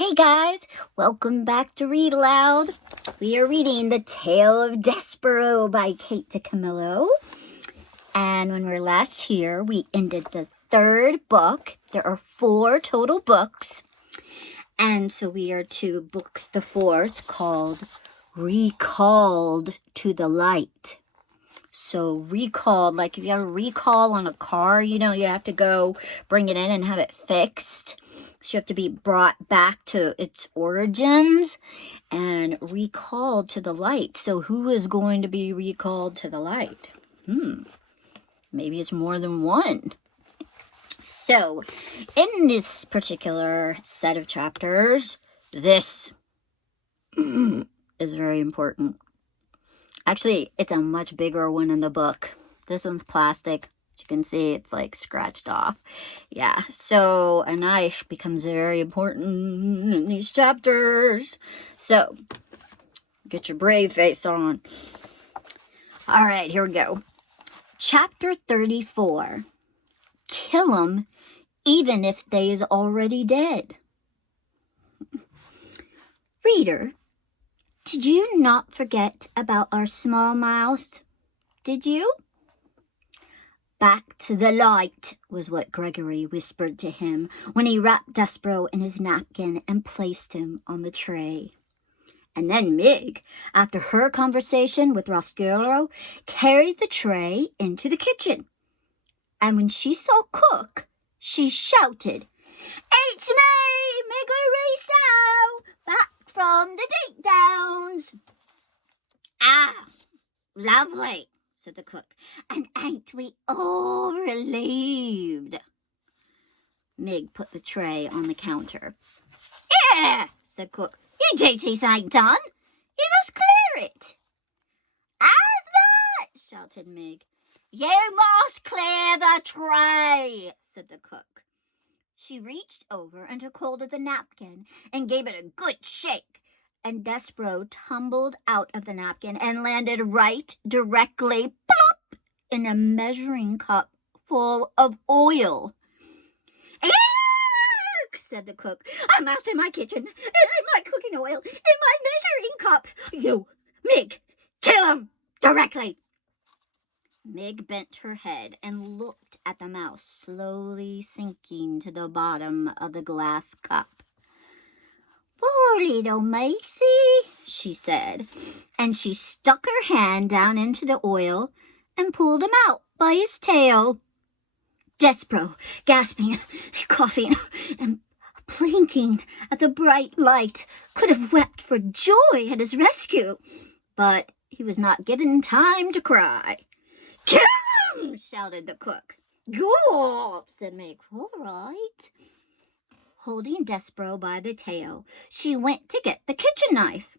Hey guys, welcome back to Read Aloud. We are reading The Tale of Despereaux by Dicamillo. And when we were last here, we ended the third book. There are 4 total books. And so we are to book the 4th called Recalled to the Light. So recalled, like if you have a recall on a car, you have to go bring it in and have it fixed. So you have to be brought back to its origins and recalled to the light. So who is going to be recalled to the light? Maybe it's more than one. So in this particular set of chapters, this is very important. Actually, it's a much bigger one in the book. This one's plastic. As you can see, it's like scratched off. Yeah, so a knife becomes very important in these chapters. So, get your brave face on. All right, here we go. Chapter 34. Kill 'em even if they is already dead. Reader, did you not forget about our small mouse? Did you? Back to the light, was what Gregory whispered to him when he wrapped Despereaux in his napkin and placed him on the tray. And then Mig, after her conversation with Roscuro, carried the tray into the kitchen. And when she saw Cook, she shouted, "It's me, Miggery Sow, back from the deep downs." "Ah, lovely," said the cook, "and ain't we all relieved?" Mig put the tray on the counter. "Yeah," said Cook, "your duties ain't done. You must clear it." "How's that?" shouted Mig. "You must clear the tray," said the cook. She reached over and took hold of the napkin and gave it a good shake, and Despereaux tumbled out of the napkin and landed right directly plop in a measuring cup full of oil. "Yuck!" said the cook. "A mouse in my kitchen, and my cooking oil in my measuring cup. You, Mig, kill him directly." Mig bent her head and looked at the mouse slowly sinking to the bottom of the glass cup. "Poor little Macy," she said, and she stuck her hand down into the oil and pulled him out by his tail. Despereaux, gasping, coughing, and blinking at the bright light, could have wept for joy at his rescue, but he was not given time to cry. "Kill him!" shouted the cook. "Good," said Meg. "All right." Holding Despereaux by the tail, she went to get the kitchen knife.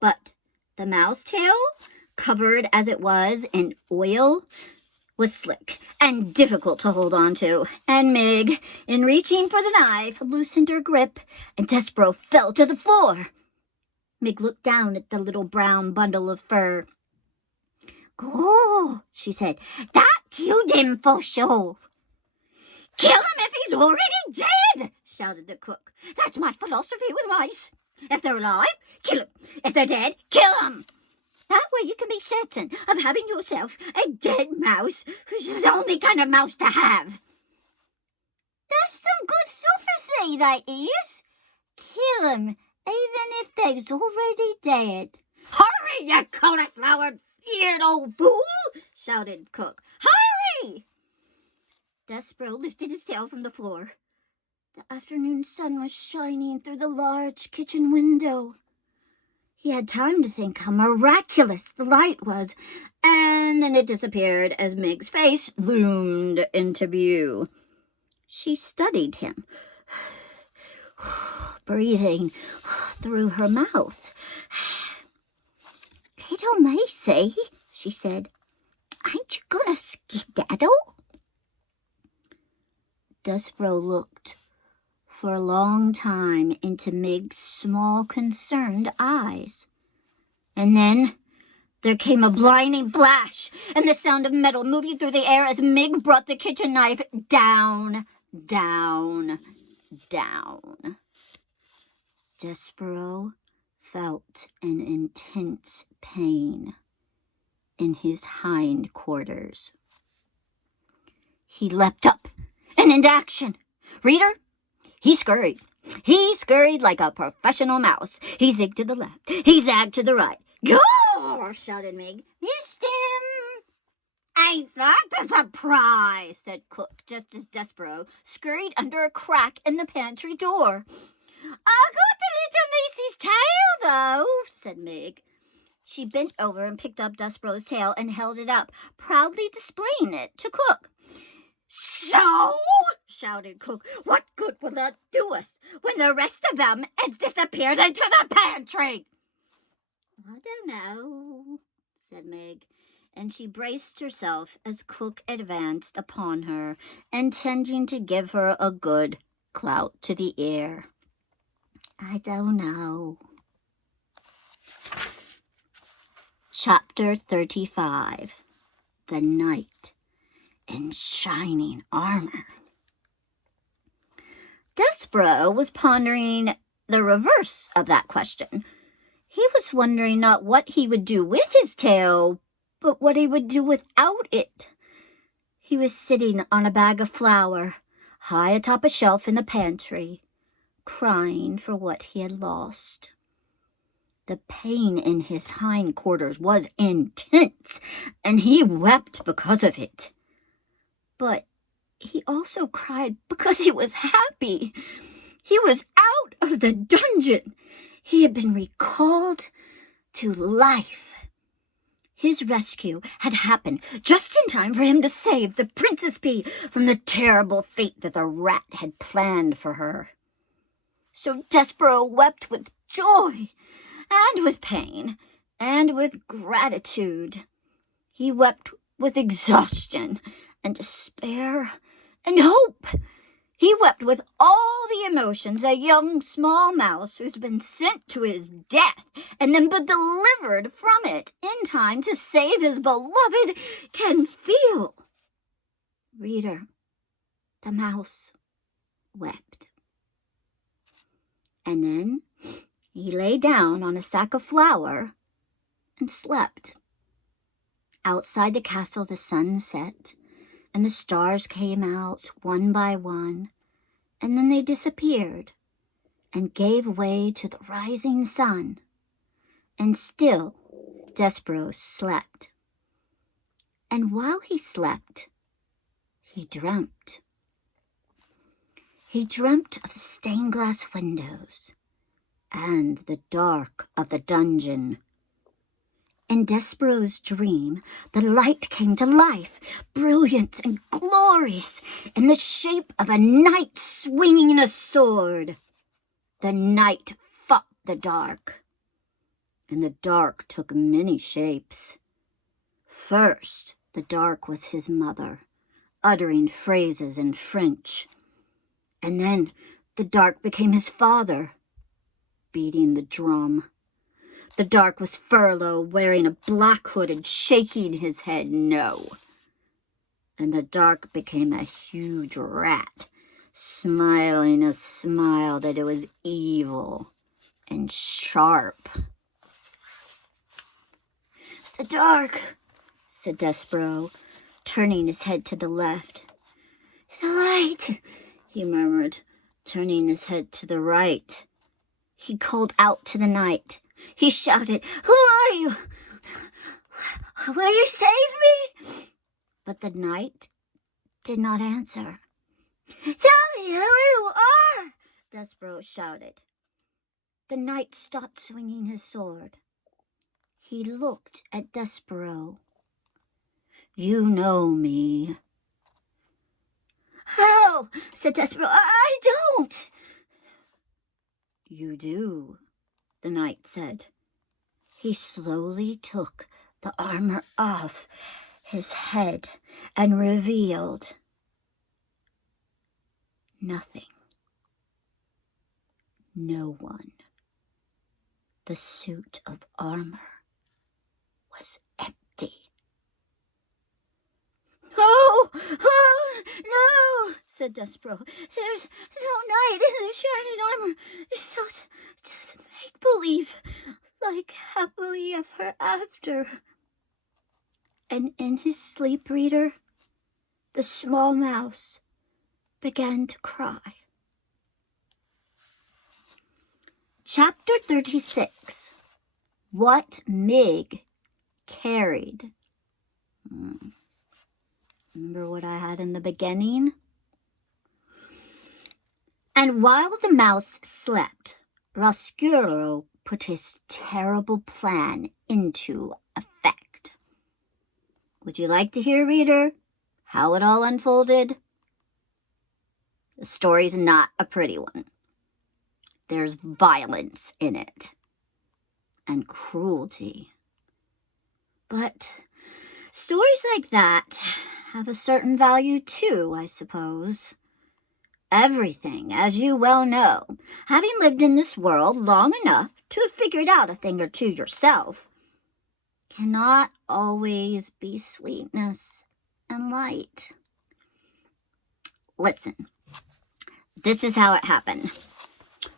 But the mouse tail, covered as it was in oil, was slick and difficult to hold on to, and Meg, in reaching for the knife, loosened her grip, and Despereaux fell to the floor. Meg looked down at the little brown bundle of fur. "Oh," she said, "that killed him for sure." "Kill him if he's already dead," shouted the cook. "That's my philosophy with mice. If they're alive, kill them. If they're dead, kill them. That way you can be certain of having yourself a dead mouse, which is the only kind of mouse to have." "That's some good sophisy, that is. Kill 'em, even if they's already dead." "Hurry, you cauliflower-eared old fool!" shouted Cook. "Hurry!" Despereaux lifted his tail from the floor. The afternoon sun was shining through the large kitchen window. He had time to think how miraculous the light was, and then it disappeared as Meg's face loomed into view. She studied him, breathing through her mouth. "Little Macy," she said, "ain't you gonna skedaddle?" Despereaux looked for a long time into Meg's small, concerned eyes. And then there came a blinding flash and the sound of metal moving through the air as Meg brought the kitchen knife down, down, down. Despereaux felt an intense pain in his hind quarters. He leapt up and into action. Reader, he scurried. He scurried like a professional mouse. He zigged to the left. He zagged to the right. Go! Shouted Meg. Missed him! Ain't that a surprise? Said Cook, just as Despereaux scurried under a crack in the pantry door. I got the little Macy's tail, though, said Meg. She bent over and picked up Despereaux's tail and held it up, proudly displaying it to Cook. So, shouted Cook, what good will that do us when the rest of them has disappeared into the pantry? I don't know, said Meg, and she braced herself as Cook advanced upon her, intending to give her a good clout to the ear. I don't know. Chapter 35. The Knight in Shining Armor. Despereaux was pondering the reverse of that question. He was wondering not what he would do with his tail, but what he would do without it. He was sitting on a bag of flour, high atop a shelf in the pantry, crying for what he had lost. The pain in his hind quarters was intense, and he wept because of it. But he also cried because he was happy. He was out of the dungeon. He had been recalled to life. His rescue had happened just in time for him to save the Princess Pea from the terrible fate that the rat had planned for her. So Despereaux wept with joy, and with pain, and with gratitude. He wept with exhaustion, and despair, and hope. He wept with all the emotions a young small mouse who's been sent to his death and then been delivered from it in time to save his beloved can feel. Reader, the mouse wept. And then he lay down on a sack of flour and slept. Outside the castle the sun set, and the stars came out one by one, and then they disappeared and gave way to the rising sun. And still Despereaux slept. And while he slept, he dreamt. He dreamt of the stained glass windows and the dark of the dungeon. In Despereaux's dream, the light came to life, brilliant and glorious, in the shape of a knight swinging a sword. The knight fought the dark, and the dark took many shapes. First, the dark was his mother, uttering phrases in French. And then the dark became his father, beating the drum. The dark was Furlough, wearing a black hood and shaking his head no. And the dark became a huge rat, smiling a smile that it was evil and sharp. The dark, said Despereaux, turning his head to the left. The light, he murmured, turning his head to the right. He called out to the night. He shouted, "Who are you? Will you save me?" But the knight did not answer. "Tell me who you are," Despereaux shouted. The knight stopped swinging his sword. He looked at Despereaux. "You know me." "How?" said Despereaux. "I don't." "You do," the knight said. He slowly took the armor off his head and revealed nothing. No one. The suit of armor was empty. "Oh!" oh, no, said Despereaux. There's no knight in the shining armor. It's just make-believe, like happily ever after. And in his sleep reader, the small mouse began to cry. Chapter 36. What Mig Carried. Remember what I had in the beginning? And while the mouse slept, Roscuro put his terrible plan into effect. Would you like to hear, reader, how it all unfolded? The story's not a pretty one. There's violence in it and cruelty. But stories like that have a certain value too, I suppose. Everything, as you well know, having lived in this world long enough to have figured out a thing or two yourself, cannot always be sweetness and light. Listen, this is how it happened.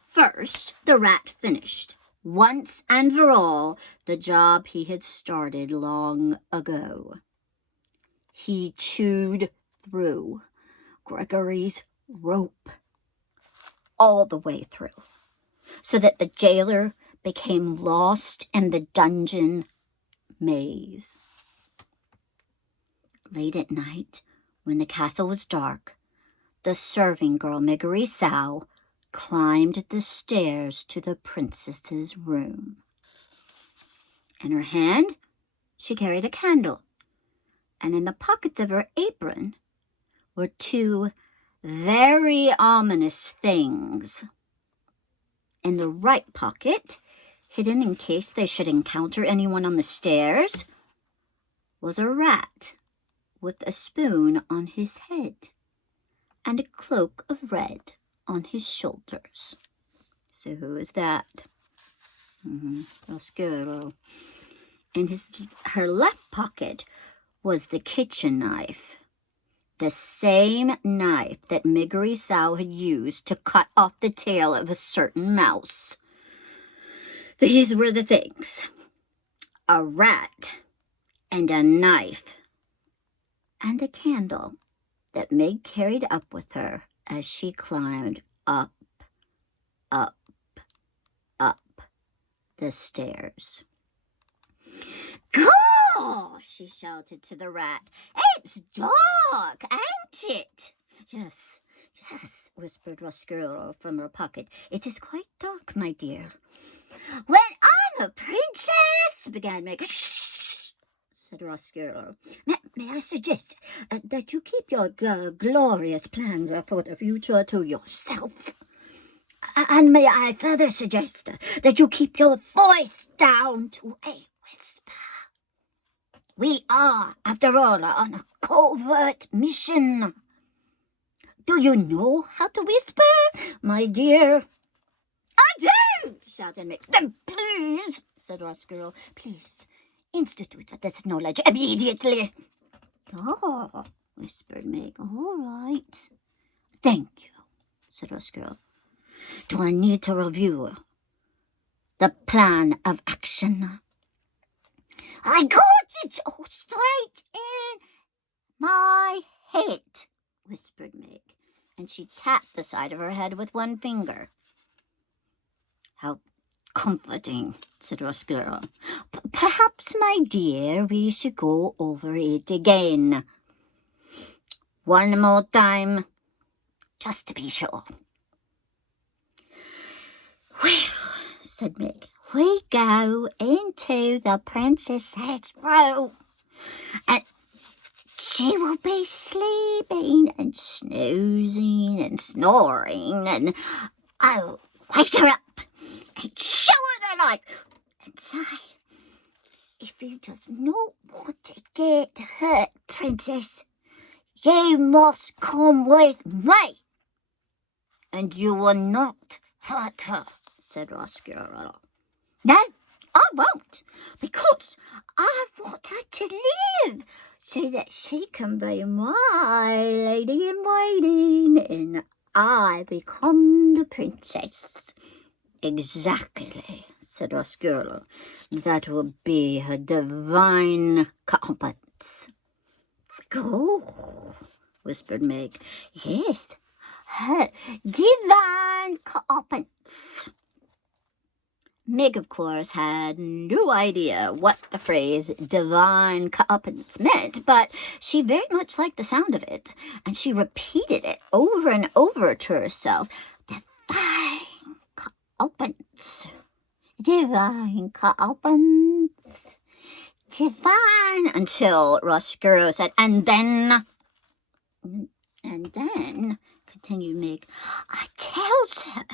First, the rat finished, once and for all, the job he had started long ago. He chewed through Gregory's rope all the way through, so that the jailer became lost in the dungeon maze. Late at night, when the castle was dark, the serving girl Miggery climbed the stairs to the princess's room. In her hand, she carried a candle, and in the pockets of her apron were two very ominous things. In the right pocket, hidden in case they should encounter anyone on the stairs, was a rat with a spoon on his head and a cloak of red on his shoulders. So who is that? Roscuro. In her left pocket was the kitchen knife, the same knife that Miggery had used to cut off the tail of a certain mouse. These were the things: a rat and a knife and a candle that Meg carried up with her as she climbed up, up, up the stairs. "Gosh!" she shouted to the rat. "It's dark, ain't it?" Yes, whispered Roscuro from her pocket. "It is quite dark, my dear." "When I'm a princess," began Meg. "Shh," said Roscuro. May I suggest that you keep your glorious plans for the future to yourself? And may I further suggest that you keep your voice down to a whisper? We are, after all, on a covert mission. Do you know how to whisper, my dear?" "I do!" shouted Meg. "Then please," said Roscuro, "please institute this knowledge immediately." "Oh," whispered Meg. "All right." "Thank you," said Roscuro. "Do I need to review the plan of action?" "I got it all straight in my head," whispered Meg, and she tapped the side of her head with one finger. "How comforting," said Roscuro. "Perhaps, my dear, we should go over it again. One more time, just to be sure." "Well," said Meg, "we go into the princess's room, and she will be sleeping and snoozing and snoring, and I'll wake her up and show her the light and say, 'If you does not want to get hurt, princess, you must come with me, and you will not hurt her,'" said Roscuro. "No, I won't, because I want her to live so that she can be my lady in waiting and I become the princess. Exactly, said Oscuro. That will be her divine competence. Oh, whispered Meg. Yes, her divine competence. Meg, of course, had no idea what the phrase divine competence meant, but she very much liked the sound of it, and she repeated it over and over to herself. Divine competence. Divine competence. Divine. Until Roscuro said, and then, continued Meg, I told her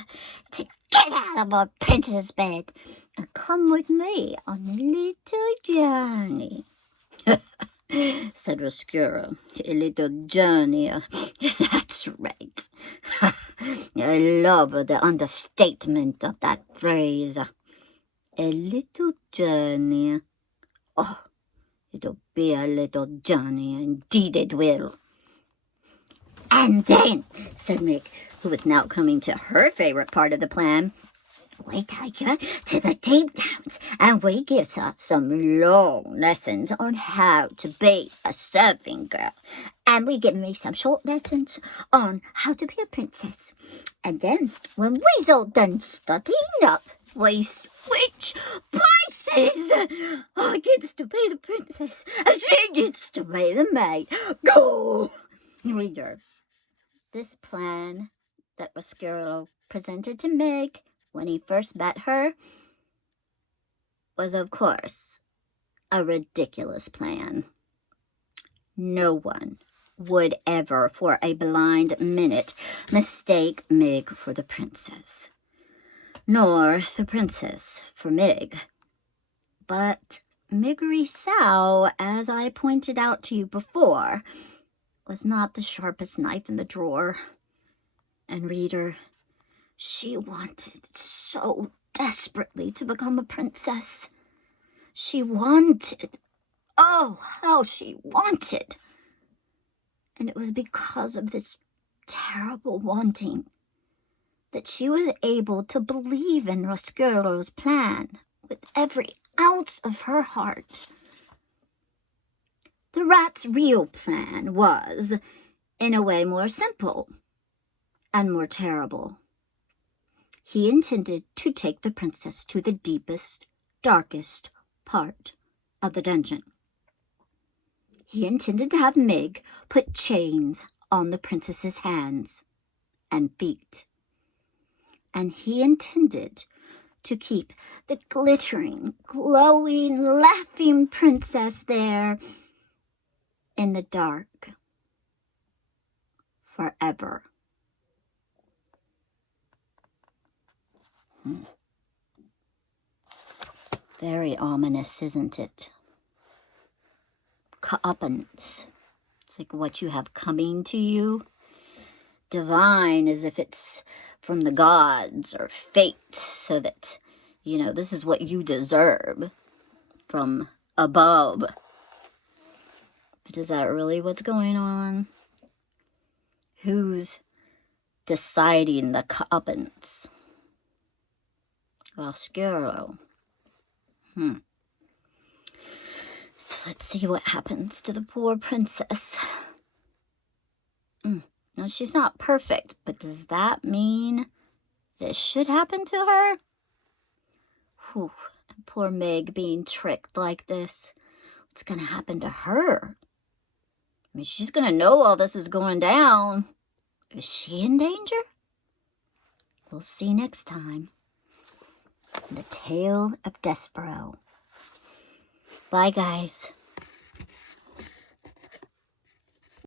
to get out of her princess bed and come with me on a little journey. Said Roscuro. A little journey. That's right. I love the understatement of that phrase. A little journey. Oh, it'll be a little journey, indeed it will. And then, said Mick, who was now coming to her favorite part of the plan, we take her to the deep downs and we give her some long lessons on how to be a serving girl. And we give me some short lessons on how to be a princess. And then, when we's all done studying up, we switch places. I gets to be the princess and she gets to be the maid. Go! Reader, this plan that Roscuro presented to Meg when he first met her was, of course, a ridiculous plan. No one would ever for a blind minute mistake Meg for the princess, nor the princess for Meg. But Miggery Sow, as I pointed out to you before, was not the sharpest knife in the drawer. And reader, she wanted so desperately to become a princess. She wanted. Oh, how she wanted. And it was because of this terrible wanting that she was able to believe in Roscuro's plan with every ounce of her heart. The rat's real plan was, in a way, more simple and more terrible. He intended to take the princess to the deepest, darkest part of the dungeon. He intended to have Meg put chains on the princess's hands and feet. And he intended to keep the glittering, glowing, laughing princess there in the dark forever. Very ominous, isn't it? Competence. It's like what you have coming to you. Divine, as if it's from the gods or fate, so that, this is what you deserve from above. But is that really what's going on? Who's deciding the competence? Roscuro. So let's see what happens to the poor princess. Now, she's not perfect, but does that mean this should happen to her? Whew, poor Meg being tricked like this. What's going to happen to her? I mean, she's going to know all this is going down. Is she in danger? We'll see next time. The Tale of Despereaux. Bye, guys.